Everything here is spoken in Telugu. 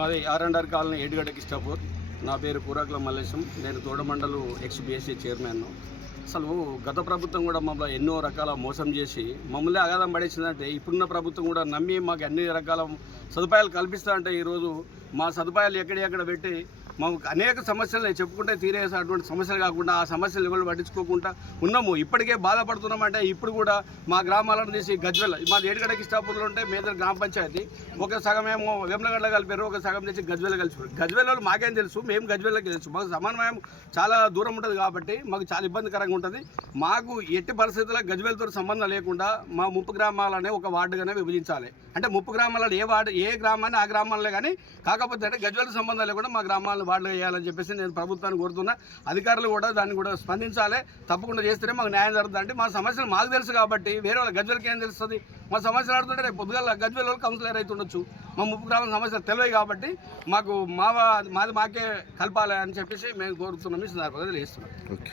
మాది R and R colony Edugadda Kishtapur నా పేరు కూరాకుల మల్లేశం. నేను తోడమండలు ఎక్స్ బిఎస్సీ చైర్మన్. అసలు గత ప్రభుత్వం కూడా మమ్మల్ని ఎన్నో రకాల మోసం చేసి మమ్మల్ని అగాధం పడేసిందంటే ఇప్పుడున్న ప్రభుత్వం కూడా నమ్మి మాకు అన్ని రకాల సదుపాయాలు కల్పిస్తా అంటే ఈరోజు మా సదుపాయాలు ఎక్కడెక్కడ పెట్టి మాకు అనేక సమస్యలు చెప్పుకుంటే తీరే అటువంటి సమస్యలు కాకుండా ఆ సమస్యలు ఎవరు పట్టించుకోకుండా ఉన్నాము. ఇప్పటికే బాధపడుతున్నామంటే ఇప్పుడు కూడా మా గ్రామాలను తీసి గజ్వెల్ మాది ఏడుగడ కిష్టాపూర్లో ఉంటే మేదర్ గ్రామ పంచాయతీ. ఒక సగం ఏమో వేమలగడ్డ కలిపారు ఒక సగం తెచ్చి గజ్వెల్ కలిపారు గజ్వెల్ వాళ్ళు మాకేం తెలుసు మేము గజ్వెల్కి తెలుసు. మాకు సమన్వయం చాలా దూరం ఉంటుంది కాబట్టి మాకు చాలా ఇబ్బందికరంగా ఉంటుంది. మాకు ఎట్టి పరిస్థితుల్లో గజ్వెల్తో సంబంధం లేకుండా మా ముప్పు గ్రామాలనే ఒక వార్డుగానే విభజించాలి. అంటే ముప్పు గ్రామాలలో ఏ వార్డు ఏ గ్రామాన్ని ఆ గ్రామాలనే కానీ కాకపోతే అంటే గజ్వెల్ సంబంధం లేకుండా మా గ్రామాలను వాళ్ళు వేయాలని చెప్పేసి నేను ప్రభుత్వాన్ని కోరుతున్నా. అధికారులు కూడా దాన్ని కూడా స్పందించాలి. తప్పకుండా చేస్తేనే మాకు న్యాయం జరుగుతుంది అంటే మా సమస్యలు మాకు తెలుసు కాబట్టి వేరే వాళ్ళ గజ్వెల్కి ఏం తెలుస్తుంది? మా సమస్యలు ఆడుతుంటే రేపు పొద్దుగల గజ్వెల్ వాళ్ళు కౌన్సిలర్ అయితే ఉండొచ్చు. మా ముప్పు గ్రామం సమస్యలు తెలియవు కాబట్టి మాకు మా మాది మాకే కలపాలి అని చెప్పేసి మేము కోరుతున్నాం. ఈ సందర్భంగా తెలియజేస్తున్నాం. ఓకే.